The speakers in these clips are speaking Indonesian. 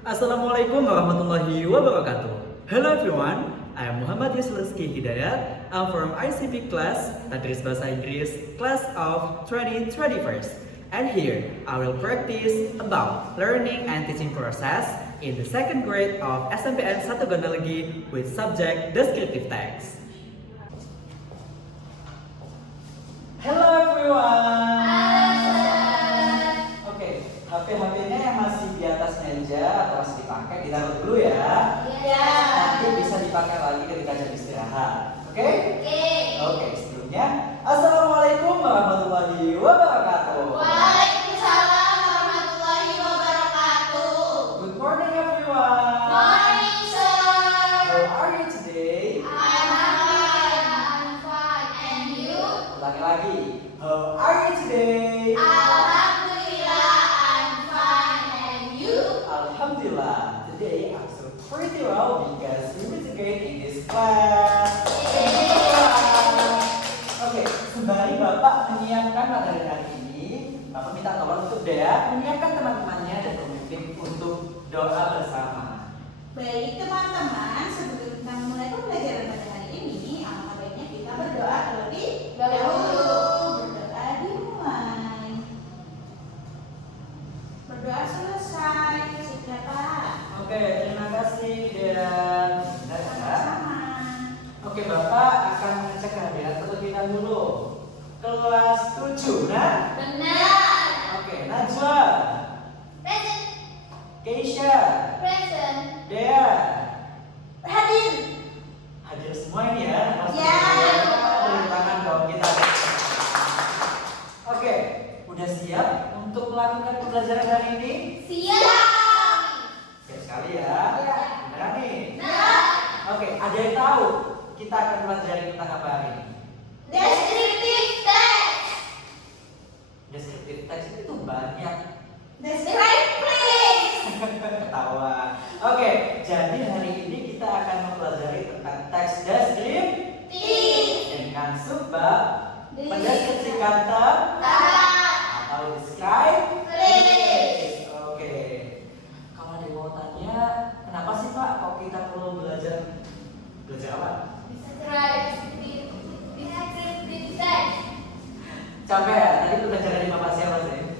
Assalamualaikum warahmatullahi wabarakatuh. Hello everyone, I am Muhammad Yusluski Hidayat. I'm from ICP class, Tadris Bahasa Inggris, class of 2021. And here, I will practice about learning and teaching process in the second grade of SMPN 1 Gondalegi with subject descriptive text. Hello everyone. Oke, HP-nya yang masih di atas meja atau masih dipakai ditaruh dulu ya. Iya. Nanti bisa dipakai lagi ketika jam istirahat. Oke? Oke. Oke, sebelumnya Assalamualaikum warahmatullahi wabarakatuh. Waalaikumsalam warahmatullahi wabarakatuh. Good morning everyone. Morning, sir. How are you today? I'm fine. And you? Ulangi lagi. How are you today? Alhamdulillah, I'm fine. And you? Alhamdulillah. Today I'm so pretty well because we meet again in this class. Oke, sembari Bapak menyiapkan materi hari ini, Bapak minta tolong untuk Dea menyiapkan teman-temannya dan pemimpin untuk doa bersama. Baik teman-teman, sebelum kita mulai pembelajaran pada hari ini, alangkah baiknya kita berdoa terlebih dahulu. Berdoa dimulai. Berdoa selesai. Sudah, Pak. Oke, terima kasih Dea. Sama-sama. Oke, Bapak akan mengecek kehadiran terlebih dahulu. Kelas 7, nah? Benar. Oke, Najwa, Present. Keisha, Present. Dea. Hadir. Hadir semua ini ya? Ya. Beri tangan dong kita. Oke, udah siap untuk melakukan pembelajaran hari ini? Siap. Siap sekali ya? Ya. Beneran nih? Nah. Oke, ada yang tahu kita akan pelajari tentang apa hari ini? Descriptive text. Descriptive text itu banyak. Describe please. Ketawa. Oke, jadi hari ini kita akan mempelajari tentang teks deskriptif dengan subbab mendeskripsi kata atau describe please. Oke. Kalau ada yang mau tanya, kenapa sih Pak kok kita perlu belajar apa? Descriptive text. Capek ya? Tadi pembelajaran di Bapak siapa sih?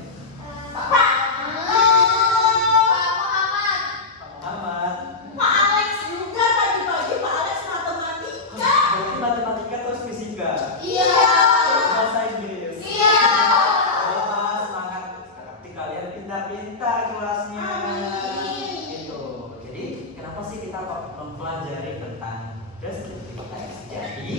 Pak Muhammad. Pak Muhammad. Pak Alex juga tadi pagi. Pak Alex matematika. Berarti matematika terus fisika. Iya. Terus bahasa Inggris. Iya. Wah, semangat. Berarti kalian pintar-pintar kelasnya. Amin. Gitu. Jadi, kenapa sih kita kok mempelajari tentang descriptive text? Jadi,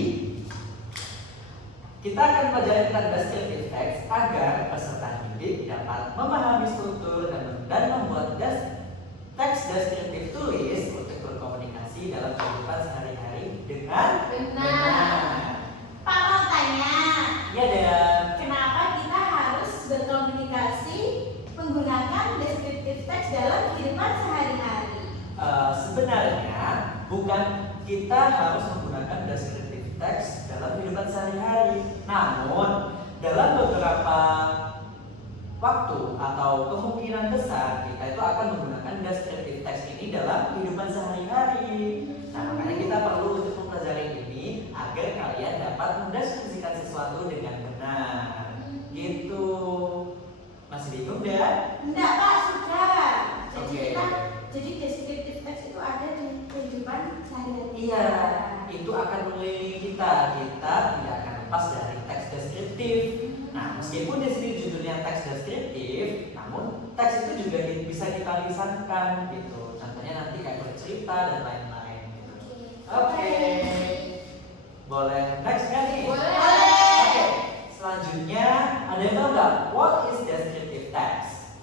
kita akan belajar tentang descriptive text agar peserta didik dapat memahami struktur dan membuat teks deskriptif tulis untuk berkomunikasi dalam kehidupan sehari-hari dengan benar. Pak mau tanya. Ya, Dan. Kenapa kita harus berkomunikasi menggunakan descriptive text dalam kehidupan sehari-hari? Sebenarnya bukan kita harus menggunakan descriptive text dalam kehidupan sehari-hari. Namun, dalam beberapa waktu atau kemungkinan besar kita itu akan menggunakan descriptive text ini dalam kehidupan sehari-hari. Nah, makanya kita perlu untuk mempelajari ini agar kalian dapat mendeskripsikan sesuatu dengan benar. Gitu. Masih bingung ya? Enggak Pak, sudah. Oke. Jadi descriptive text itu ada di kehidupan sehari-hari. Iya, itu akan mengelilingi kita. Kita tidak akan lepas dari teks deskriptif. Nah, meskipun di sini judulnya teks deskriptif, namun teks itu juga bisa kita lisankan gitu. Contohnya nanti kayak bercerita dan lain-lain gitu. Oke. Boleh next kan nih? Boleh. Oke. Selanjutnya, ada yang tahu nggak what is descriptive text?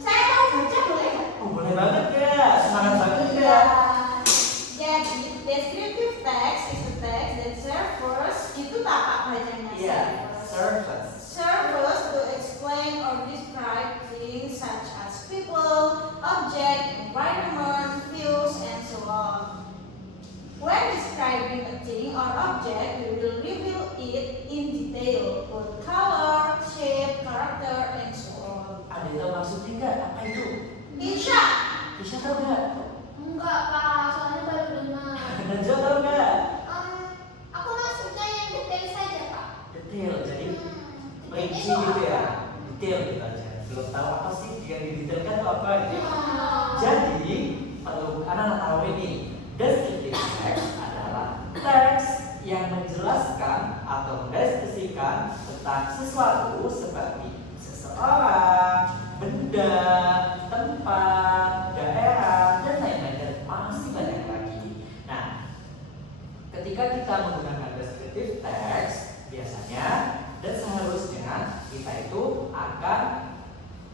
Saya mau baca boleh nggak? Oh, boleh banget ya. Semangat banget ya. Jadi descriptive text is a text that serves itu tapak bacanya. Iya, surface. Serves to explain or describe things such as people, object, environment, views, and so on. When describing a thing or object, we will reveal it in detail, both color, shape, character, and so on. apa sih yang didetailkan itu apa gitu. Jadi perlu anak-anak tahu ini, descriptive text adalah teks yang menjelaskan atau mendeskripsikan tentang sesuatu seperti seseorang, benda, tempat, daerah, dan lain-lain, dan masih banyak lagi. Nah, ketika kita menggunakan descriptive text, biasanya dan seharusnya kita itu akan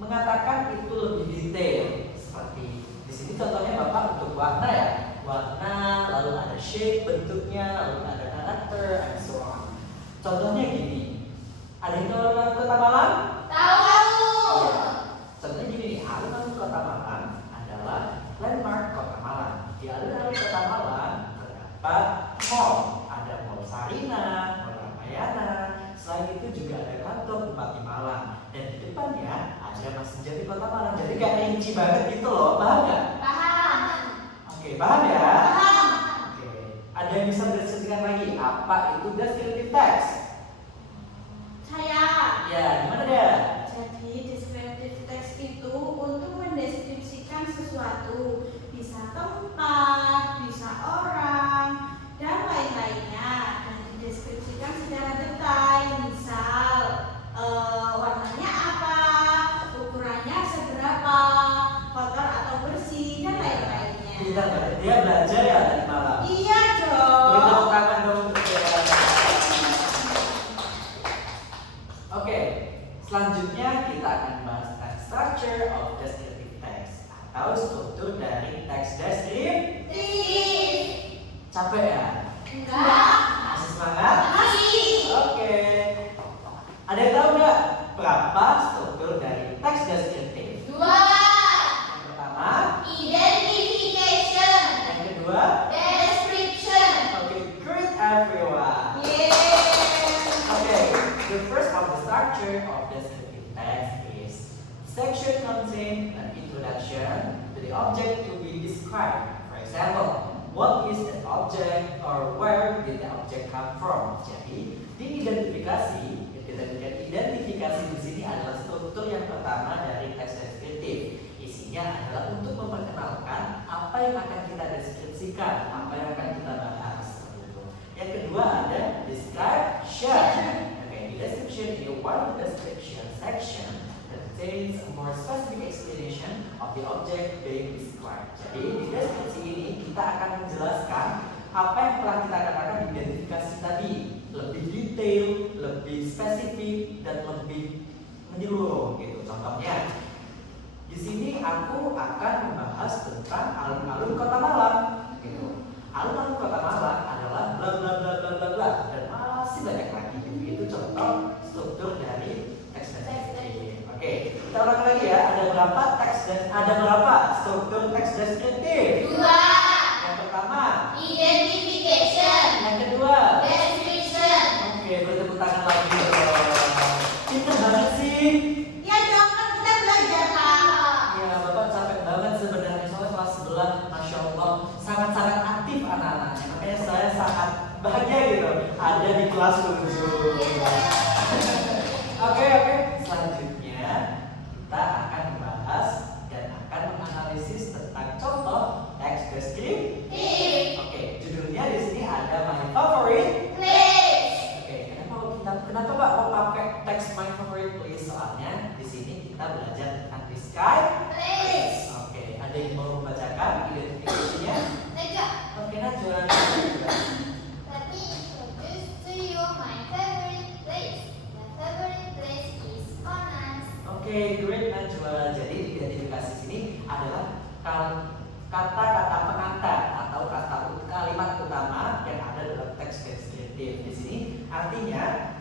mengatakan itu lebih detail. Seperti di sini contohnya Bapak untuk warna ya, warna, lalu ada shape bentuknya, lalu ada karakter, and so on. Contohnya gini, ada yang tahu alun-alun Kota Malang? Tahu. Ya. Contohnya gini nih, alun-alun Kota Malang adalah landmark Kota Malang. Di alun-alun Kota Malang terdapat mall, ada Mall Sarinah, Mall Ramayana. Selain itu juga ada kantor Bupati Malang, dan di depannya ada Masjid Jami Kota Malang. Jadi kayak rinci banget gitu loh, paham nggak? Paham. Oke, paham ya? Paham. Oke, ada yang bisa mendeskripsikan lagi apa itu descriptive text? Saya. Ya, gimana dia? Jadi descriptive text itu untuk mendeskripsikan sesuatu, bisa tempat, bisa orang, dan lain-lainnya, dan dideskripsikan secara detail. Misal warnanya apa, ukurannya seberapa, kotor atau bersih, dan lain-lainnya. Dia belajar ya tadi malam. Iya Beri dong. tepuk tangan dong untuk dia. Oke, selanjutnya kita akan bahas tentang structure of descriptive text atau struktur dari teks deskriptif. Capek ya? Enggak. Masih semangat? Masih. Oke. Ada yang tahu nggak berapa struktur dari teks deskriptif? 2. Yang pertama, Identification. yang kedua. Description. Oke, great everyone. Yes. Okay, the first of the structure of descriptive text is section contain an introduction to the object to be described. For example, what is the object or where did the object come from? Jadi, identifikasi di sini adalah struktur yang pertama dari teks deskriptif. Isinya adalah untuk memperkenalkan apa yang akan kita deskripsikan, apa yang akan kita bahas. Yang kedua ada description. Okay, the description is one description section that contains a more specific explanation of the object being described. Jadi di deskripsi ini kita akan menjelaskan apa yang telah kita katakan di identifikasi tadi, lebih detail, lebih spesifik, dan lebih menyeluruh gitu. Contohnya, di sini aku akan membahas tentang alun-alun Kota Malang gitu. Alun-alun Kota Malang adalah bla bla bla bla bla bla, dan masih banyak lagi gitu. Itu contoh struktur dari teks deskriptif. Oke, kita ulang lagi ya. Ada berapa struktur teks deskriptif? 2. Yang pertama, Identification. yang kedua. Description. Oke, bertepuk tangan lagi dong. Pinter banget sih. Ya dong, kan kita belajar Kak. Ya, Bapak capek banget sebenarnya soalnya kelas sebelah, Masya Allah, sangat-sangat aktif anak-anaknya. Makanya saya sangat bahagia gitu ada di kelas 7. Oke, selanjutnya kita akan membahas dan akan menganalisis tentang contoh teks deskriptif. Oke, judulnya di sini ada My Favorite Place. Oke, kenapa Pak mau pakai teks My Favorite Place? Soalnya di sini kita belajar tentang describe. Place. Oke, ada yang mau membacakan identifikasinya? Enggak. Oke, Najwa. Let me introduce to you my favorite place. My favorite place is Monas. Oke, great Najwa. Jadi identifikasi sini adalah kata-kata pengantar atau kalimat utama yang ada dalam teks deskriptif. Di sini artinya,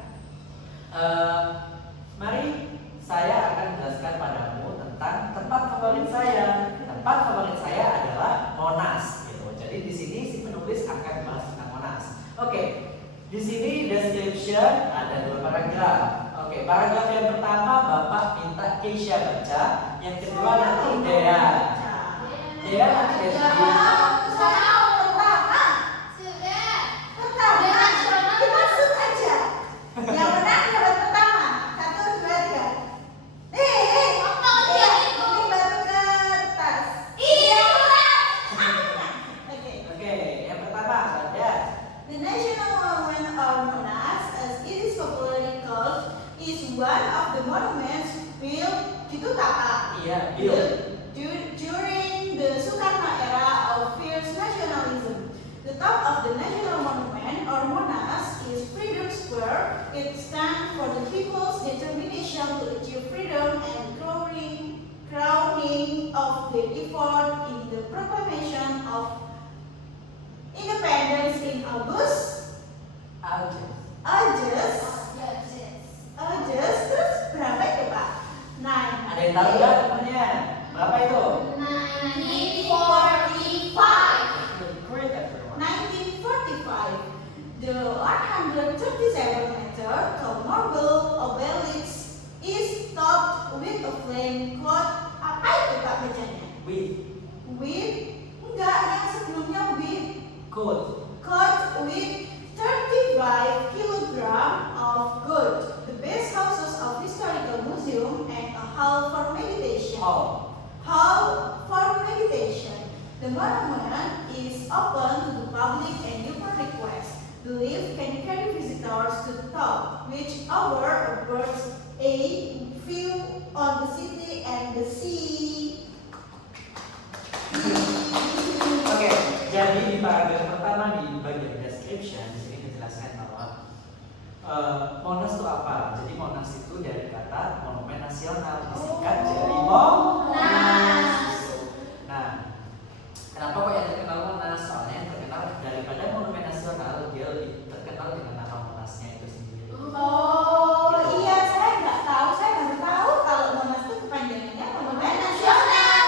mari saya akan menjelaskan padamu tentang tempat favorit saya. Tempat favorit saya adalah Monas. Gitu. Jadi di sini si penulis akan membahas tentang Monas. Oke, di sini description ada 2 paragraf. Oke, paragraf yang pertama Bapak minta Keisha baca, yang kedua nanti Dea. Dea nanti deskripsi. Sudah. Dimaksud aja. Yang menang dapat pertama. 1, 2, 3. ya, build. During the Sukarno era of fierce nationalism, the top of the national monument or Monas is Freedom Square. It stands for the people's determination to achieve freedom and crowning of the effort in the proclamation of independence in August. Terus berapa itu Pak? Ada yang tahu nggak temannya? Berapa itu? 1945. Great everyone. 1945, the 137-meter tall marble obelisk is topped with a flame cloth. Apa itu Pak bacanya? With enggak, yang sebelumnya with Code. cloth with 35 kilogram of gold. The best houses of historical museum and a hall for meditation. Hall for meditation. The monument is open to the public and upon request. The lift can carry visitors to the top, which over a bird's eye view on the city and the sea. Oke, jadi di paragraf pertama di bagian description di sini menjelaskan bahwa Monas itu apa? Jadi Monas itu dari kata monumen nasional, disingkat jadi Monas. Nah, kenapa kok yang terkenal Monas? Soalnya yang terkenal daripada monumen nasional dia terkenal dengan nama Monasnya itu sendiri. Oh iya, saya nggak tahu, saya baru tahu kalau Monas itu kepanjangannya Monumen Nasional.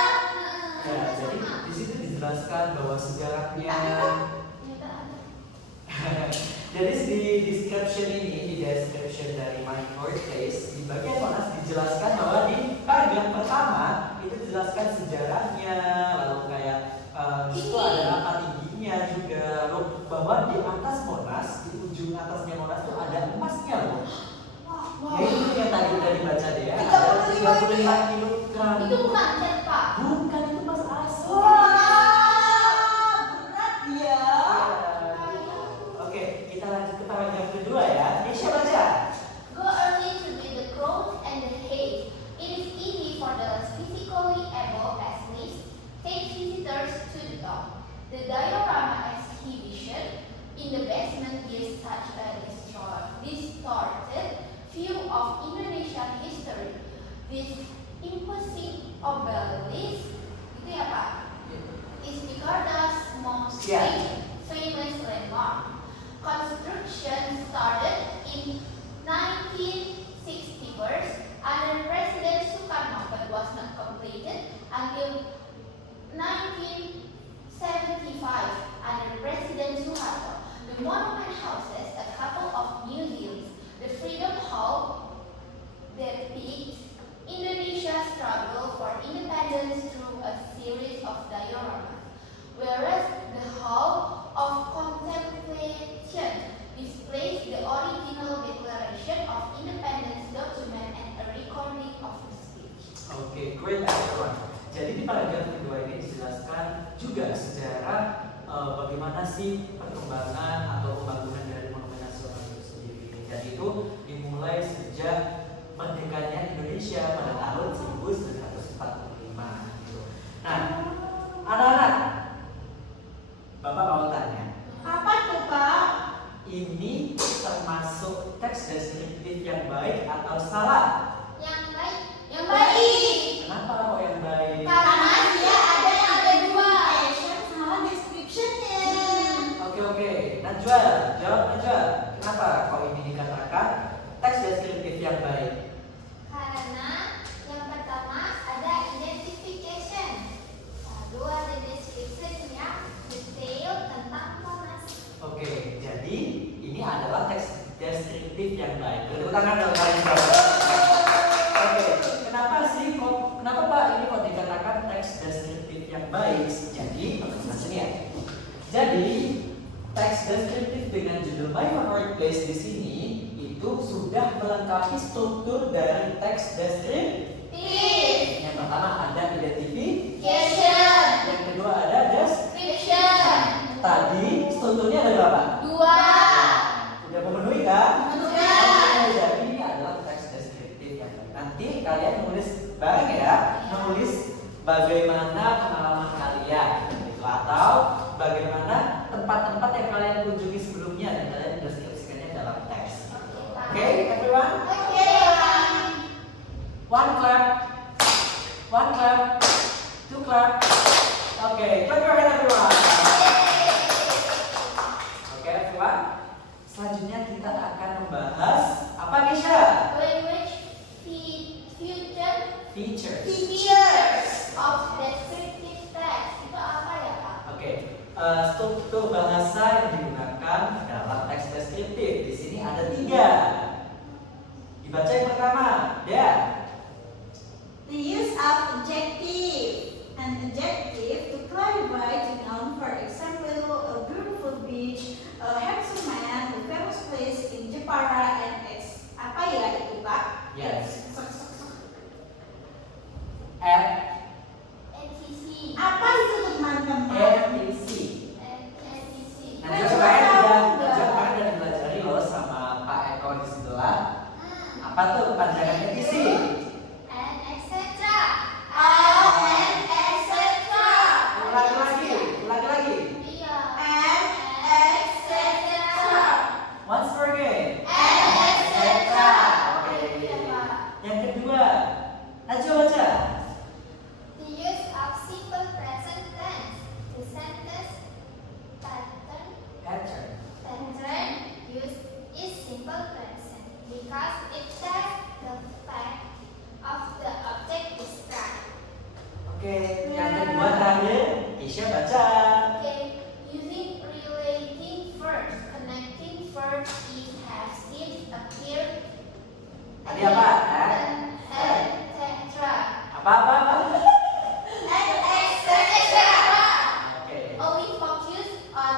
Ya, jadi di situ dijelaskan bahwa sejarahnya. Jadi di description ini, di description dari My Birthplace, di bagian Monas dijelaskan bahwa di paragraf pertama itu dijelaskan sejarahnya, lalu kayak itu ada apa tingginya juga, lalu bahwa di atas Monas, di ujung atasnya Monas itu ada emasnya loh. Ya itu yang tadi udah dibaca deh ya, ada 35 kilogram. Itu bukan cat, Pak. Bukan, itu emas asli. Wah, berat ya. Oke, kita lanjut ke paragraf kedua ya. Nisha baca. Go early to do the crowd and the hay. It is easy for the physically able athletes take visitors to the top. The diorama exhibition in the basement gives such a distorted view of Indonesian history. This imposing obelisk, itu ya Pak, is Jakarta's most famous landmark. Construction started in 1961 under President Sukarno but was not completed until 1975 under President Suharto. The monument houses a couple of museums. The Freedom Hall depicts Indonesia's struggle for independence through a series of dioramas, whereas the Hall of Contemplation displays the original Declaration of Independence document and a recording of the speech. Oke, great everyone. Jadi di paragraf kedua ini dijelaskan juga sejarah bagaimana sih perkembangan atau pembangunan dari monumen nasional itu sendiri. Dan itu dimulai sejak merdekanya Indonesia pada tahun 1945. Gitu. Nah, anak-anak, Bapak mau tanya. Apa tuh Pak? Ini termasuk teks deskriptif yang baik atau salah? Yang baik. Yang baik. Kenapa kok yang baik? Karena dia ada yang ada dua action sama description-nya. Oke. Najwa, jawab Najwa. Kenapa kok ini dikatakan teks deskriptif yang baik? Karena yang pertama ada identification, lalu ada description yang detail tentang Monas. Oke, jadi ini adalah teks deskriptif yang baik. Tepuk tangan dong kalian. Oke, kenapa Pak ini kok dikatakan teks deskriptif yang baik? Jadi, penjelasannya ya. Jadi, teks deskriptif dengan judul My Favorite Place di sini itu sudah melengkapi struktur dari teks deskriptif. Yang pertama ada identification, yang kedua ada Description. tadi strukturnya ada berapa? 2. Udah memenuhi kan? Sudah. Oke, jadi ini adalah teks deskriptif yang baik. Nanti kalian nulis bareng ya, nulis bagaimana pengalaman kalian gitu, atau bagaimana tempat-tempat yang kalian kunjungi sebelumnya dan kalian mendeskripsikannya dalam teks. Oke, everyone? One clap, two clap. Okay, clap your hand everyone. Okay, everyone. Selanjutnya kita akan membahas apa, Kisha? Language features of descriptive text. Itu apa ya, Pak? Oke, struktur bahasa yang digunakan dalam teks deskriptif. Di sini ada 3. Dibaca yang pertama, Dea. The use of adjective. An adjective to clarify to noun, for example, a beautiful beach, a handsome man, a famous place in Jepara, and X. Apa ya itu, Pak? Yes. At NTC. Apa itu teman-teman? NTC. NTC. Nanti kemarin udah dipelajari loh sama Pak Eko di sebelah. Apa tuh kepanjangan NTC? And etc. And etc. Ulangi lagi. Iya. And etc. Once more again. And etc. Oke. Iya, Pak. Yang kedua, Najwa baca. The use of simple present tense. The sentence pattern used is simple present because it tells the fact of the object described. Oke, yang kedua terakhir, Kisha baca. Okay, using relating verbs, connecting verbs is have since appeared. Tadi apa? Etc. Apa? And etc. Oke. Only focus on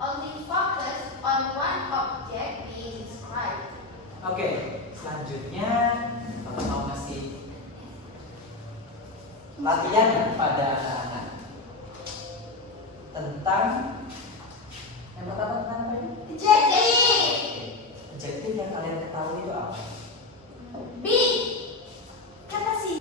only focus on one object being described. Oke, selanjutnya Bapak mau kasih latihan pada anak-anak tentang yang pertama tentang apa ini? Adjective. Adjektif yang kalian ketahui itu apa? Big. Kata sih.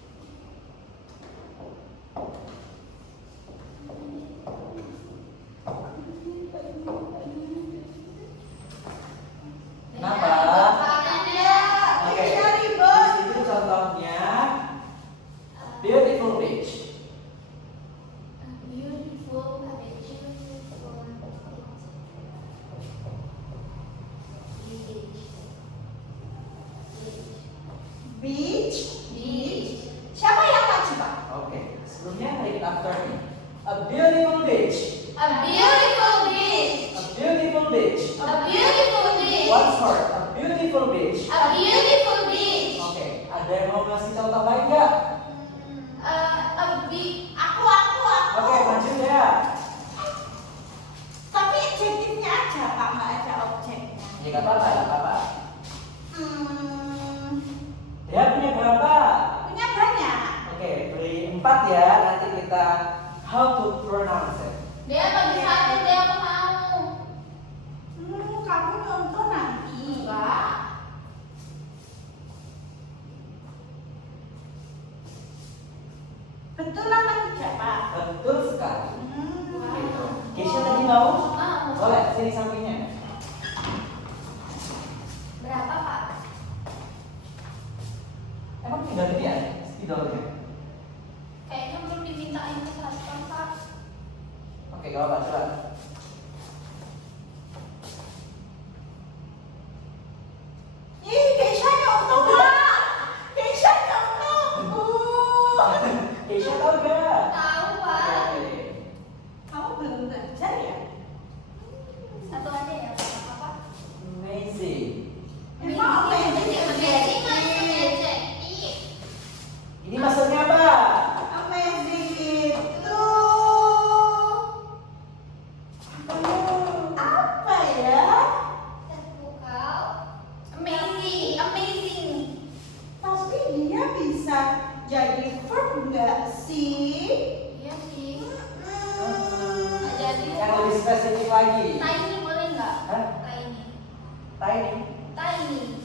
Kenapa? Oke, Kisha di ribet. situ contohnya beautiful beach. Beach. Siapa yang maju, Pak? Oke, sebelumnya read after me. A beautiful beach. A beautiful beach. A beautiful beach. A beautiful beach. Once more, a beautiful beach. A beautiful beach. Oke, ada yang mau ngasih contoh lain nggak? Aku. Oke, maju ya. Tapi adjektifnya aja, Pak, nggak ada objeknya. Ya nggak apa-apa, nggak apa-apa. Hmm, Dia punya berapa? punya banyak. Oke, beri 4 ya. Nanti kita how to pronounce it. Dia bagi satu, dia aku mau. Kamu nonton nanti. Enggak. Betul apa tidak, Pak? Betul sekali. Hmm. Gitu. Keisha tadi mau? Mau. Boleh, sini sampingnya. Berapa, Pak? Emang tinggal ini ya spidolnya? Kayaknya belum dimintain ke satpam, Pak. Oke, gak apa-apa, coba. Ih, Keisha nyontok, Pak. Keisha nyontok. Keisha tahu gak? Tahu, Pak. Oke. Kamu belum belajar ya? Satu aja ya, Pak. Amazing. Emang apa yang jadi Amazing, adjektif? Ini maksudnya apa? Amazing itu apa ya? Terpukau. Amazing. Tapi dia bisa jadi verb nggak sih? Iya sih. Jadi Yang lebih spesifik lagi. Tiny boleh nggak? Hah? Tiny. Tiny.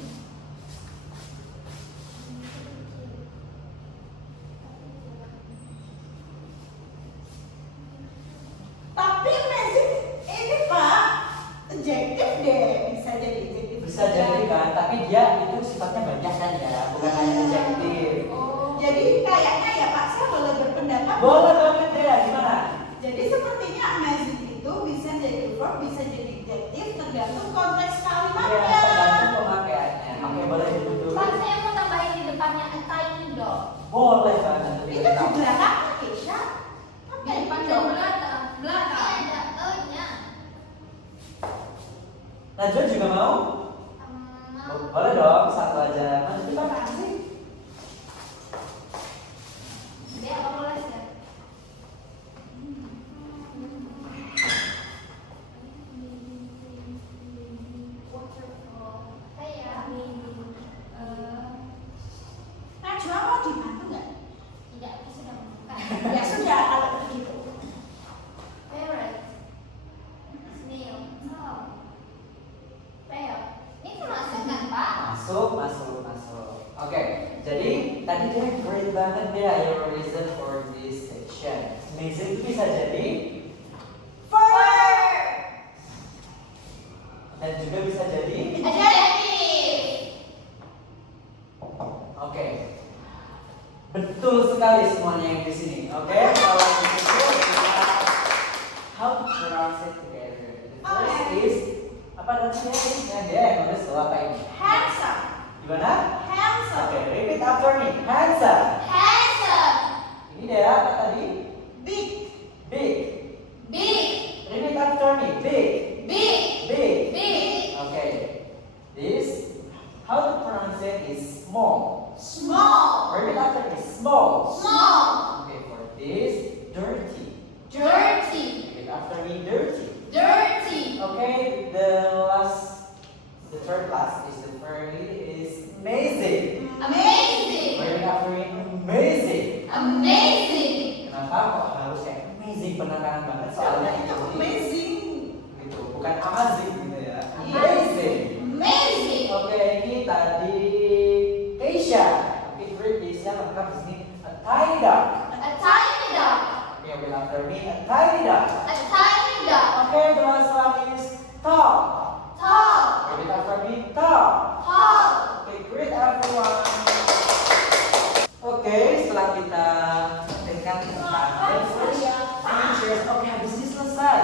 kayaknya ya Pak, saya boleh berpendapat. Boleh banget ya, gimana? Jadi sepertinya amazing itu bisa jadi verb, bisa jadi adjective, tergantung konteks Iya, kalimatnya. tergantung pemakaiannya. Oke, boleh duduk. Pak, saya mau tambahin di depannya a tiny dog. Boleh banget. Itu di belakang Keisha. Di depan dan belakang. Belakang ada e-nya. Najwa juga mau? Mau. Boleh dong, satu aja. Mas, kita kasih. Dia apa boleh ya? Waterfall. Kayak Najwa mau dibantu nggak? tidak, aku sudah membuka. Ya sudah kalau begitu. Parrot, snail, oh, pear. Ini termasuk kan Pak? Masuk. Oke, jadi tadi dia great banget ya your reason for this section. Amazing itu bisa jadi Verb. dan juga bisa jadi. Adjective. Oke, betul sekali semuanya yang di sini. Oke, kalau begitu kita how to pronounce it together. The first is apa namanya ini? Ya dia yang nulis tuh apa ini? Handsome. Gimana? Handsome. Oke, repeat after me. Handsome. Handsome. Ini dia apa tadi? Big. Big. Big. Repeat after me. Big. Big. Big. Big. Okay. This how to pronounce it is small. Small. Repeat after me. Small. Small. Okay, for this dirty. Dirty. Repeat after me. Dirty. Dirty. Okay, the third class is the verb is amazing. Amazing. Repeat after me. Amazing. Amazing. Kenapa kok harus kayak amazing penekanan banget soalnya Soalnya itu amazing. gitu, bukan amazing gitu ya. Iya. Amazing. Amazing. Oke, ini tadi Keisha. Oke, great Keisha lengkap di sini. A tiny dog. A tiny dog. Oke, repeat after me. A tiny dog. A tiny dog. Oke, the last one is tall. Tall. Repeat after me. Tall. Tall. Oke, great everyone. Oke, setelah kita mendengar tentang features, oke habis ini selesai.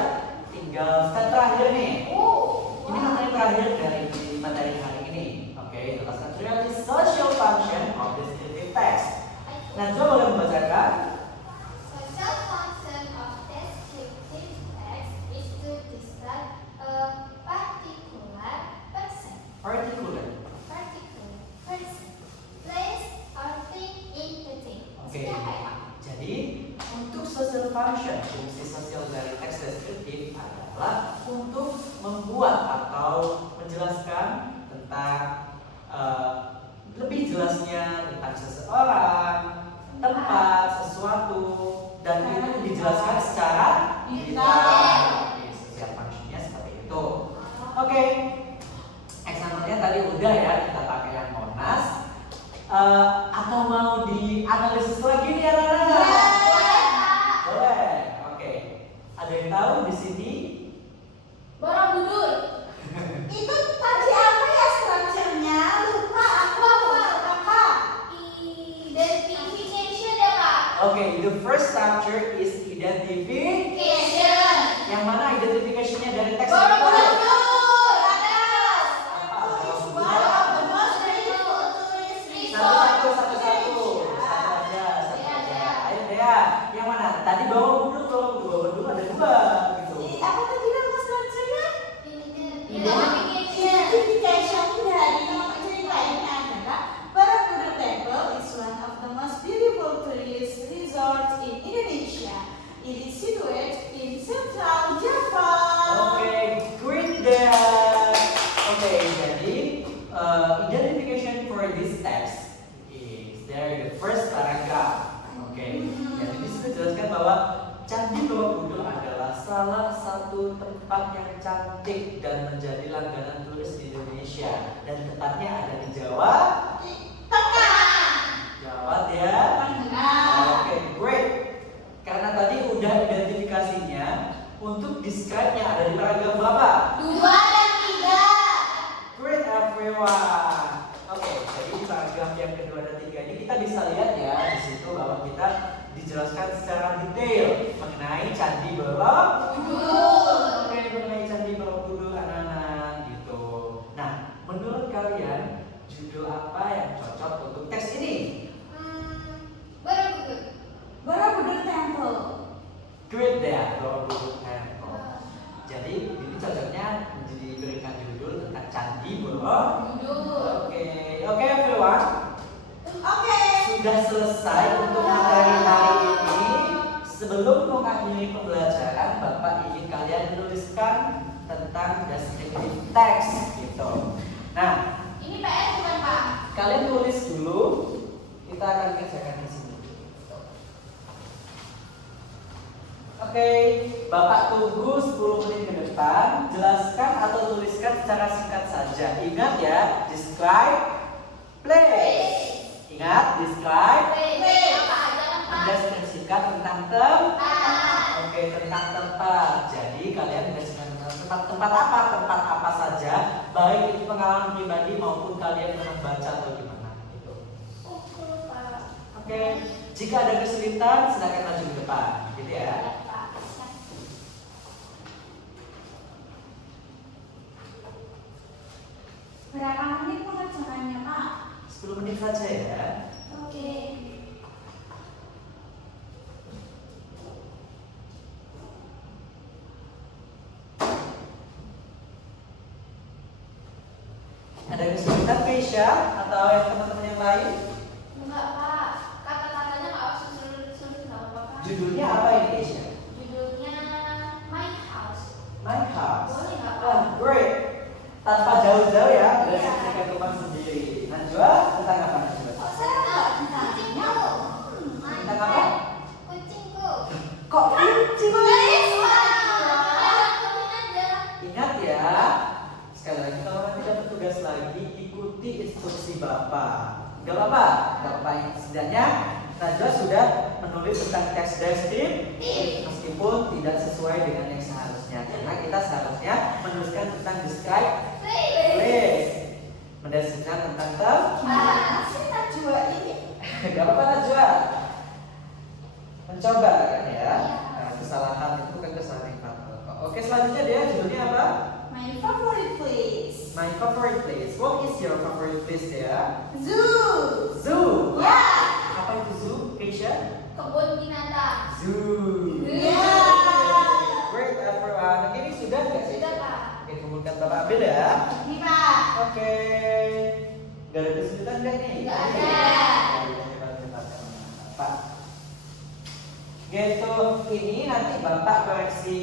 Tinggal step terakhir nih. Ini materi terakhir dari materi hari ini. Oke, the last material is social function of descriptive text. Najwa boleh membacakan? Social function of descriptive text is to describe a particular person, Particular. place, or thing in the thing. Oke. Maksudnya apa ya? Jadi untuk social function, fungsi sosial dari teks deskriptif adalah untuk membuat atau menjelaskan tentang lebih jelasnya tentang seseorang, tempat, sesuatu, dan itu dijelaskan secara detail. Oke, social functionnya seperti itu. Oke, example-nya tadi udah ya kita pakai yang Monas. Atau mau dianalisis lagi nih anak-anak? Boleh. Oke. Ada yang tahu di sini? Borobudur. Itu tadi apa ya strukturnya? Lupa aku. Apa? Identification ya Pak. Oke, the first structure is identification. Yang mana identification-nya dari teks? Borobudur. Satu aja. Ayo Dea, yang mana? Tadi Borobudur ada dua gitu. Apa tadi nama strukturnya? Identification. Identification dari nama ceritanya adalah Borobudur Temple is one of the most beautiful tourist resorts in Indonesia. It is situated in Central Java. Oke, great Dea. Oke, jadi identification for this text is there in the first paragraph. Oke, jadi di situ jelaskan bahwa Candi Borobudur adalah salah satu tempat yang cantik dan menjadi langganan turis di Indonesia dan tempatnya ada di Jawa. Jawa ya. Oke, great. Karena tadi udah identifikasinya, untuk describe-nya ada di paragraf berapa? 2 dan 3. Great everyone. Oke, jadi di paragraf yang kedua dan tiga ini kita bisa lihat ya di situ bahwa dijelaskan secara detail mengenai Candi Borobudur. Oke, mengenai Candi Borobudur anak-anak gitu. Nah, menurut kalian judul apa yang cocok untuk teks ini? Borobudur. Borobudur Temple. Great deh, Borobudur Temple. Jadi ini cocoknya diberikan judul tentang Candi Borobudur. Borobudur. Oke everyone. Oke. Sudah selesai untuk materi hari ini. Sebelum mengakhiri pembelajaran, Bapak ingin kalian menuliskan tentang descriptive text gitu. Nah, Ini PR bukan Pak? kalian tulis dulu. Kita akan kerjakan di sini. Oke, Bapak tunggu 10 menit ke depan. Jelaskan atau tuliskan secara singkat saja. Ingat ya, describe, place. Ingat, describe, mendeskripsikan tentang tempat. Oke, tentang tempat. Jadi kalian mendeskripsikan tempat apa saja, baik itu pengalaman pribadi maupun kalian membaca atau gimana gitu. Oke, jika ada kesulitan silakan maju ke depan, gitu ya. Berapa menit pengerjaannya, Pak? 10 menit saja ya. Oke. Ada kesulitan Keisha atau yang teman-teman yang lain? Enggak Pak, kata-katanya nggak usah sulit nggak apa-apa Pak. Judulnya apa ini Keisha? Judulnya My House. My House. Boleh nggak Pak? Ah, great. Tanpa jauh-jauh ya, Iya. deskripsikan rumah sendiri. Najwa, tentang apa Najwa? Oh, saya nggak Kucingku. Tentang apa? Kucingku. Kok kucing? aja. Ingat ya, sekali lagi kalau nanti dapat tugas lagi, ikuti instruksi Bapak. Gak apa-apa, gak apa-apa. Setidaknya Najwa sudah menulis tentang teks deskriptif meskipun tidak sesuai dengan yang seharusnya. Karena kita seharusnya menuliskan tentang describe, place, mendeskripsikan tentang tempat. sih Najwa ini. Gak apa-apa Najwa. Mencoba kan ya. Nah, kesalahan itu bukan kesalahan yang fatal. Oke, selanjutnya dia judulnya apa? My favorite place. My favorite place. What is your favorite place ya? Zoo. Zoo. Ya. Apa itu zoo, Keisha? Kebun binatang. Zoo. Ya. Great everyone. Oke, ini sudah nggak sih? Sudah Pak. Oke, kumpulkan Bapak ambil ya. Ini, Pak. Oke. Gak ada kesulitan nggak nih? Nggak ada. Hebat, Pak. Gitu, ini nanti Bapak koreksi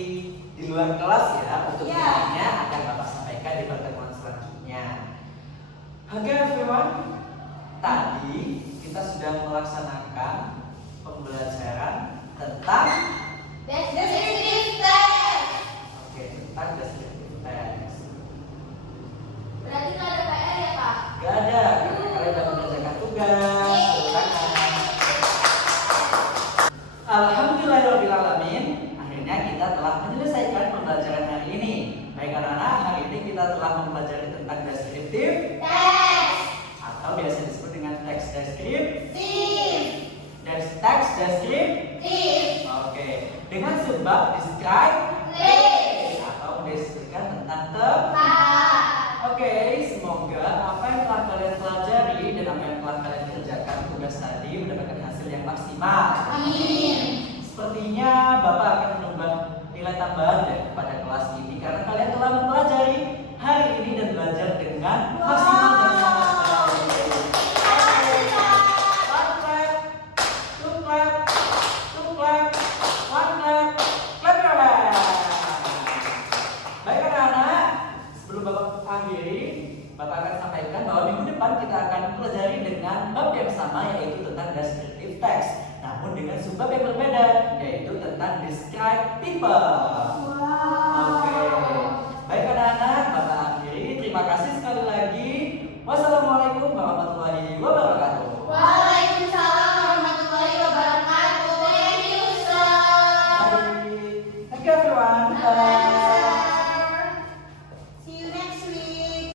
di luar kelas ya untuk Ya. nilainya akan Bapak sampaikan di pertemuan selanjutnya. Oke everyone, tadi kita sudah melaksanakan pembelajaran tentang Deskriptif teks. tentang deskriptif text. Berarti nggak ada PR ya Pak? Gak ada, karena kalian sudah mengerjakan tugas. Silakan. Alhamdulillahirrahmanirrahim. Akhirnya kita telah menyelesaikan pembelajaran hari ini. Baik anak-anak, hari ini kita telah mempelajari tentang deskriptif Teks. atau biasa disebut dengan teks deskriptif. Teks deskriptif. Tif. Oke, dengan subbab describe Place. atau mendeskripsikan tentang tempat. Pak. Oke, semoga apa yang telah kalian pelajari dan apa yang telah kalian kerjakan tugas tadi mendapatkan hasil yang maksimal. Amin. Sepertinya Bapak akan menambah nilai tambahan ya pada kelas ini karena kalian telah mempelajari hari ini dan belajar dengan maksimal dan sangat baik. One clap, two clap, two clap, one clap, clap your hands. Baik anak-anak, sebelum Bapak akhiri, Bapak akan sampaikan bahwa minggu depan kita akan pelajari dengan bab yang sama yaitu tentang descriptive text. Namun dengan subbab yang berbeda yaitu tentang describe people.